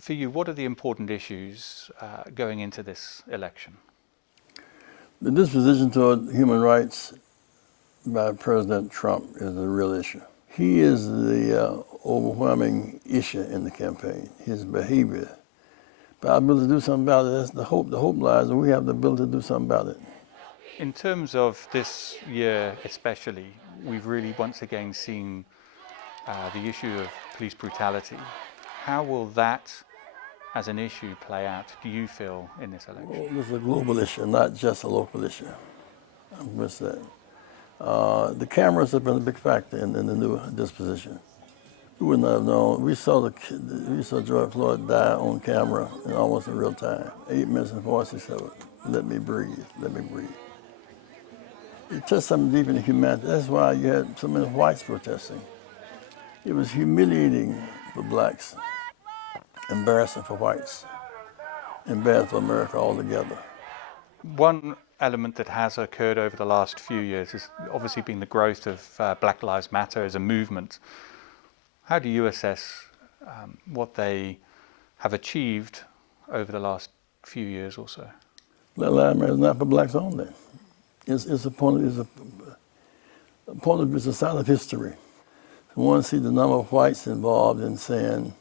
For you, what are the important issues going into this election? The disposition toward human rights by President Trump is a real issue. He is the overwhelming issue in the campaign, his behavior. But our ability to do something about it, that's the hope. The hope lies that we have the ability to do something about it. In terms of this year especially, we've really once again seen the issue of police brutality. How will that, as an issue, play out, do you feel, in this election? Well, this is a global issue, not just a local issue. I miss that. The cameras have been a big factor in the new disposition. We would not have known. We saw George Floyd die on camera in almost in real time. 8 minutes and 46 seconds. Let me breathe. Let me breathe. It touched something deep in the humanity. That's why you had so many whites protesting. It was humiliating for blacks, embarrassing for whites, and bad for America altogether. One element that has occurred over the last few years has obviously been the growth of Black Lives Matter as a movement. How do you assess what they have achieved over the last few years or so? Black Lives Matter is not for blacks only. It's a sign of history. We want to see the number of whites involved in saying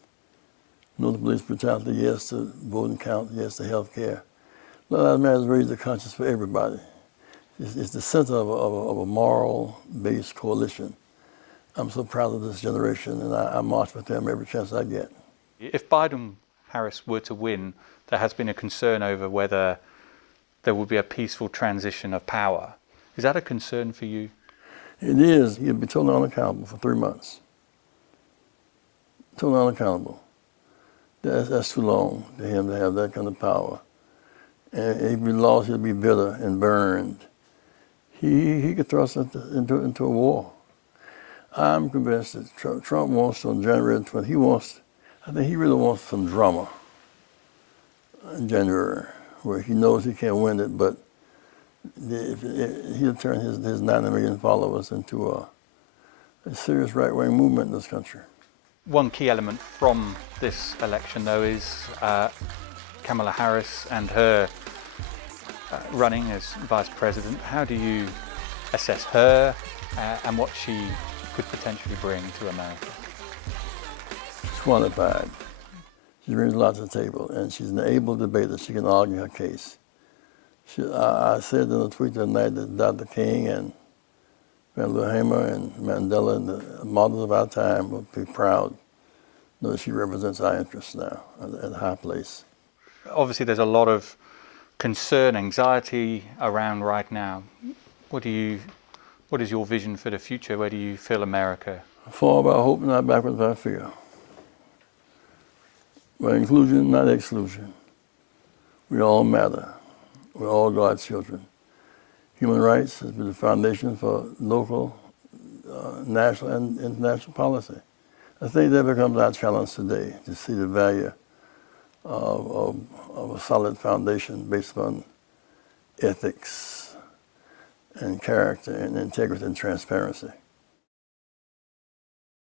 no to police brutality, yes to voting count, yes to health care. Black Lives Matter has raised the conscience for everybody. It's the center of a moral-based coalition. I'm so proud of this generation, and I march with them every chance I get. If Biden-Harris were to win, there has been a concern over whether there will be a peaceful transition of power. Is that a concern for you? It is. He'll be totally unaccountable for 3 months. Totally unaccountable. That's too long for him to have that kind of power. And if he lost, he'll be bitter and burned. He could thrust into a war. I'm convinced that Trump wants on January 20th, I think he really wants some drama in January, where he knows he can't win it, but he'll turn his 90 million followers into a serious right-wing movement in this country. One key element from this election, though, is Kamala Harris and her running as vice president. How do you assess her and what she could potentially bring to America? She's qualified. She brings a lot to the table, and she's an able debater. She can argue her case. I said in a tweet the night that Dr. King and Van Hamer and Mandela and the models of our time would be proud that she represents our interests now at a high place. Obviously, there's a lot of concern, anxiety around right now. What is your vision for the future? Where do you feel America? Forward by hope, not backwards by fear. By inclusion, not exclusion. We all matter. We're all God's children. Human rights has been the foundation for local, national, and international policy. I think that becomes our challenge today, to see the value of a solid foundation based on ethics and character and integrity and transparency.